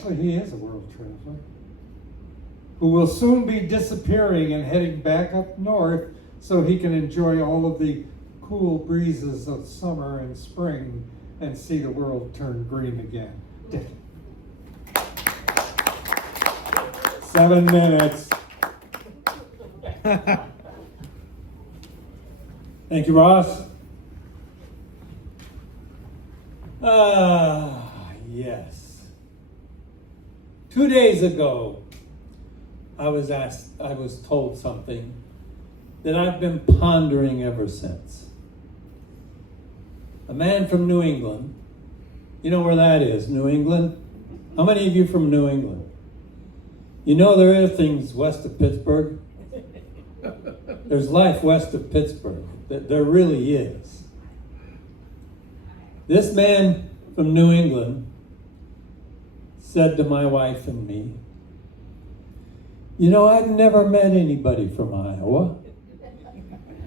actually he is a world traveler, who will soon be disappearing and heading back up north so he can enjoy all of the cool breezes of summer and spring and see the world turn green again. 7 minutes. Thank you, Ross. Yes. 2 days ago, I was told something that I've been pondering ever since. A man from New England, you know where that is, New England? How many of you from New England? You know there are things west of Pittsburgh? There's life west of Pittsburgh. There really is. This man from New England said to my wife and me, you know, I've never met anybody from Iowa,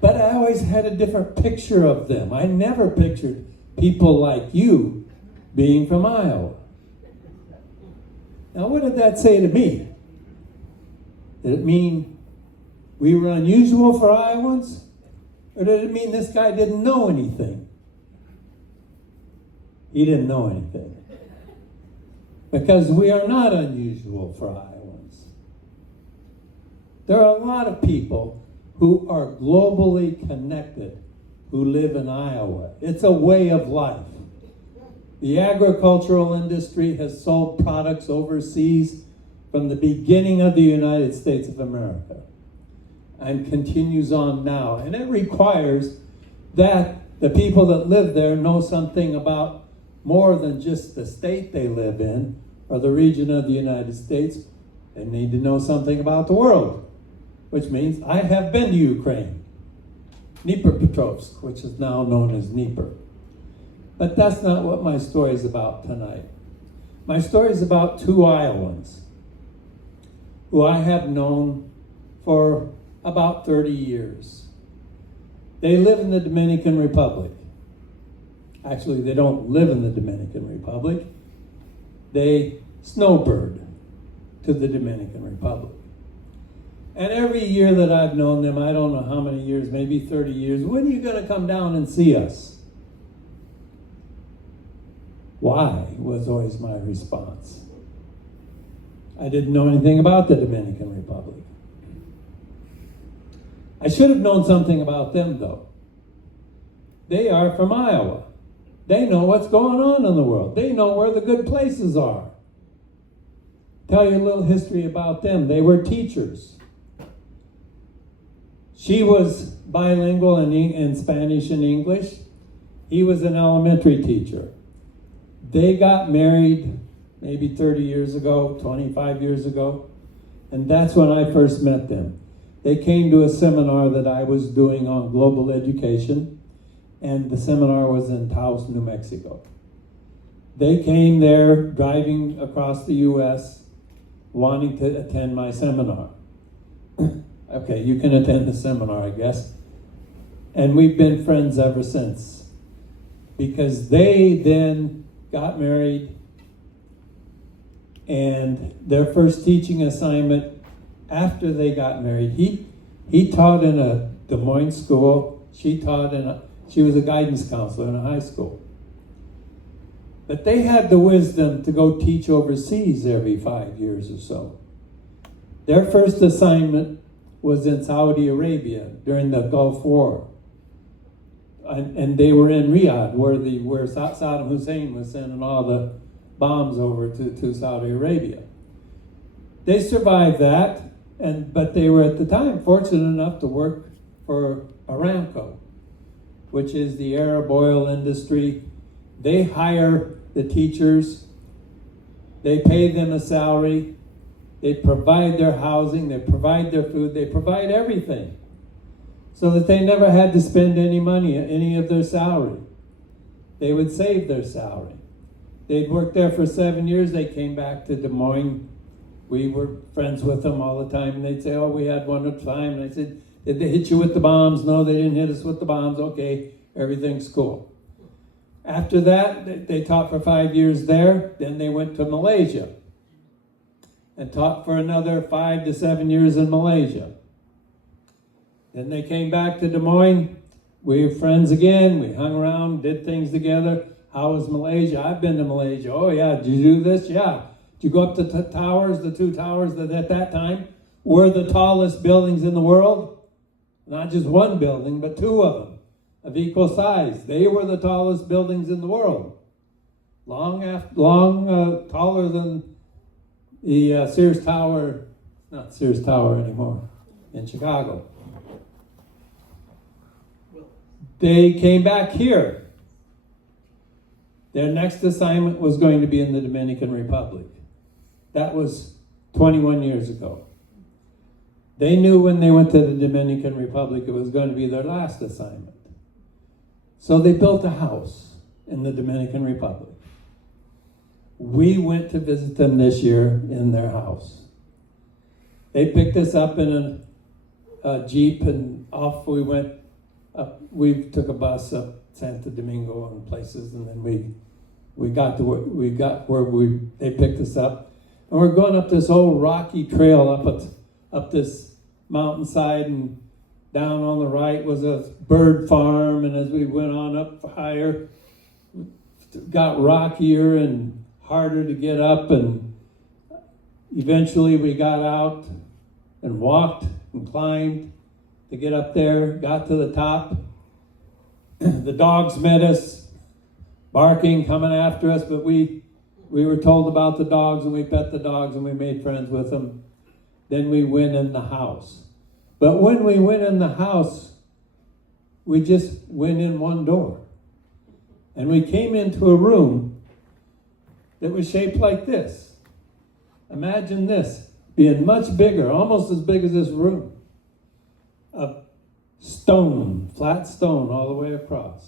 but I always had a different picture of them. I never pictured people like you being from Iowa. Now, what did that say to me? Did it mean we were unusual for Iowans? Or did it mean this guy didn't know anything? He didn't know anything. Because we are not unusual for Iowans. There are a lot of people who are globally connected who live in Iowa. It's a way of life. The agricultural industry has sold products overseas from the beginning of the United States of America and continues on now. And it requires that the people that live there know something about more than just the state they live in or the region of the United States. They need to know something about the world, which means I have been to Ukraine, Dnipropetrovsk, which is now known as Dnieper. But that's not what my story is about tonight. My story is about two Iowans who I have known for about 30 years. They live in the Dominican Republic. Actually, they don't live in the Dominican Republic. They snowbird to the Dominican Republic. And every year that I've known them, I don't know how many years, maybe 30 years, when are you going to come down and see us? Why was always my response. I didn't know anything about the Dominican Republic. I should have known something about them, though. They are from Iowa. They know what's going on in the world. They know where the good places are. Tell you a little history about them. They were teachers. She was bilingual in Spanish and English. He was an elementary teacher. They got married maybe 30 years ago, 25 years ago, and that's when I first met them. They came to a seminar that I was doing on global education, and the seminar was in Taos, New Mexico. They came there driving across the U.S. wanting to attend my seminar. Okay, you can attend the seminar, I guess. And we've been friends ever since. Because they then got married, and their first teaching assignment after they got married, he taught in a Des Moines school. She was a guidance counselor in a high school. But they had the wisdom to go teach overseas every 5 years or so. Their first assignment was in Saudi Arabia during the Gulf War. And they were in Riyadh, where Saddam Hussein was sending all the bombs over to Saudi Arabia. They survived that, but they were at the time fortunate enough to work for Aramco, which is the Arab oil industry. They hire the teachers, they pay them a salary, they provide their housing, they provide their food, they provide everything, so that they never had to spend any money, any of their salary. They would save their salary. They'd worked there for 7 years, they came back to Des Moines. We were friends with them all the time, and they'd say, oh, we had one time. And I said, did they hit you with the bombs? No, they didn't hit us with the bombs. Okay, everything's cool. After that, they taught for 5 years there. Then they went to Malaysia. and taught for another 5 to 7 years in Malaysia. Then they came back to Des Moines. We were friends again. We hung around, did things together. How was Malaysia? I've been to Malaysia. Oh yeah, did you do this? Yeah. Did you go up to the towers, the 2 towers that at that time were the tallest buildings in the world? Not just one building, but 2 of them of equal size. They were the tallest buildings in the world. Taller than the Sears Tower, not Sears Tower anymore, in Chicago. They came back here. Their next assignment was going to be in the Dominican Republic. That was 21 years ago. They knew when they went to the Dominican Republic it was going to be their last assignment. So they built a house in the Dominican Republic. We went to visit them this year in their house. They picked us up in a Jeep and off we went up. We took a bus up Santo Domingo and places, and then we got where they picked us up. And we're going up this old rocky trail up this mountainside, and down on the right was a bird farm, and as we went on up higher, it got rockier and harder to get up, and eventually we got out and walked and climbed to get up there, got to the top. The dogs met us, barking, coming after us, but we were told about the dogs, and we pet the dogs, and we made friends with them. Then we went in the house. But when we went in the house, we just went in one door. And we came into a room that was shaped like this. Imagine this being much bigger, almost as big as this room. Of stone, flat stone all the way across.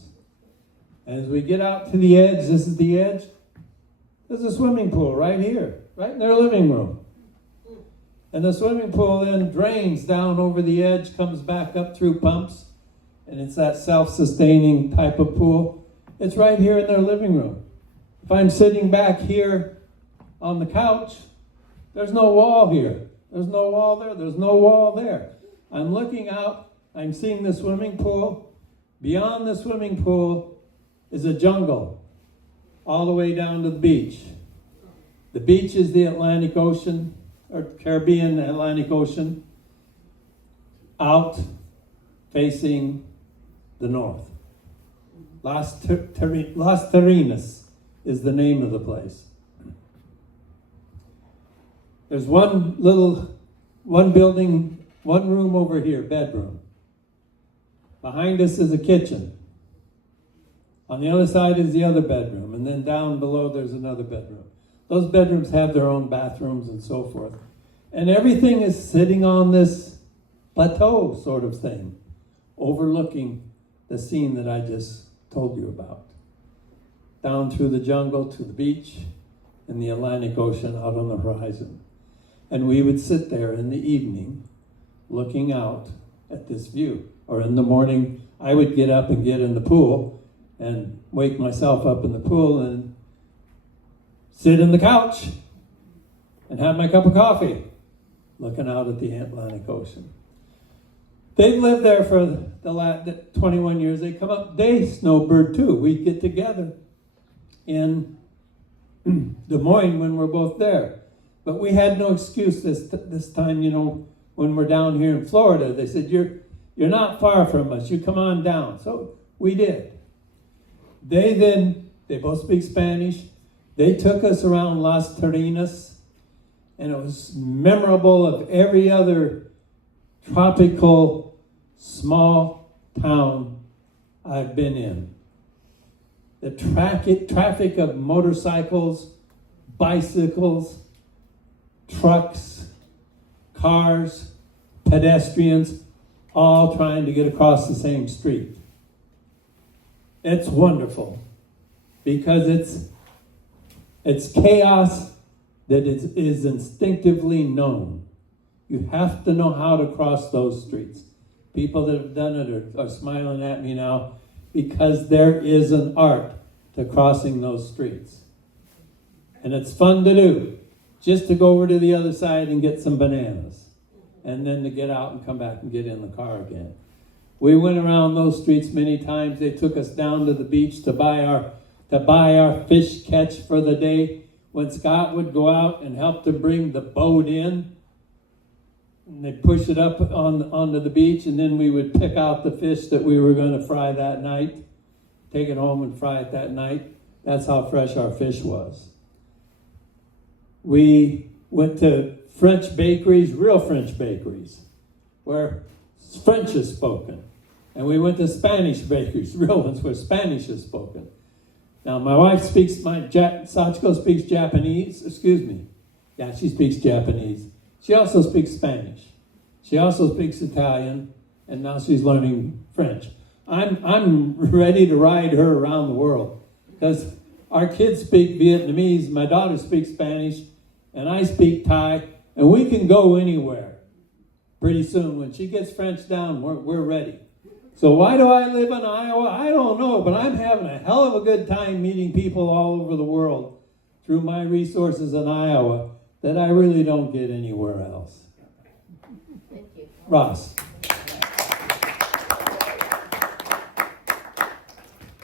And as we get out to the edge, this is the edge, there's a swimming pool right here, right in their living room. And the swimming pool then drains down over the edge, comes back up through pumps, and it's that self-sustaining type of pool. It's right here in their living room. If I'm sitting back here on the couch, there's no wall here. There's no wall there. There's no wall there. I'm looking out. I'm seeing the swimming pool. Beyond the swimming pool is a jungle all the way down to the beach. The beach is the Atlantic Ocean, or Caribbean Atlantic Ocean, out facing the north. Las Terrenas is the name of the place. There's one building, one room over here, bedroom. Behind us is a kitchen. On the other side is the other bedroom, and then down below there's another bedroom. Those bedrooms have their own bathrooms and so forth. And everything is sitting on this plateau sort of thing, overlooking the scene that I just told you about. Down through the jungle to the beach and the Atlantic Ocean out on the horizon. And we would sit there in the evening looking out at this view. Or in the morning, I would get up and get in the pool and wake myself up in the pool and sit in the couch and have my cup of coffee looking out at the Atlantic Ocean. They've lived there for the last 21 years. They come up, they snowbird too. We get together in Des Moines when we're both there. But we had no excuse this time, when we're down here in Florida. They said, you're not far from us. You come on down. So we did. They both speak Spanish. They took us around Las Terrenas, and it was memorable of every other tropical small town I've been in. The traffic of motorcycles, bicycles, trucks, cars, pedestrians, all trying to get across the same street. It's wonderful because it's chaos that is instinctively known. You have to know how to cross those streets. People that have done it are smiling at me now because there is an art to crossing those streets. And it's fun to do. just to go over to the other side and get some bananas, and then to get out and come back and get in the car again. We went around those streets many times. They took us down to the beach to buy our fish catch for the day. When Scott would go out and help to bring the boat in, and they'd push it up onto the beach, and then we would pick out the fish that we were going to fry that night, take it home and fry it that night. That's how fresh our fish was. We went to French bakeries, real French bakeries, where French is spoken. And we went to Spanish bakeries, real ones where Spanish is spoken. Now, my wife Sachiko speaks Japanese, Yeah, she speaks Japanese. She also speaks Spanish. She also speaks Italian, and now she's learning French. I'm ready to ride her around the world, because our kids speak Vietnamese, my daughter speaks Spanish, and I speak Thai, and we can go anywhere pretty soon. When she gets French down, we're ready. So why do I live in Iowa? I don't know, but I'm having a hell of a good time meeting people all over the world through my resources in Iowa that I really don't get anywhere else. Thank you. Ross.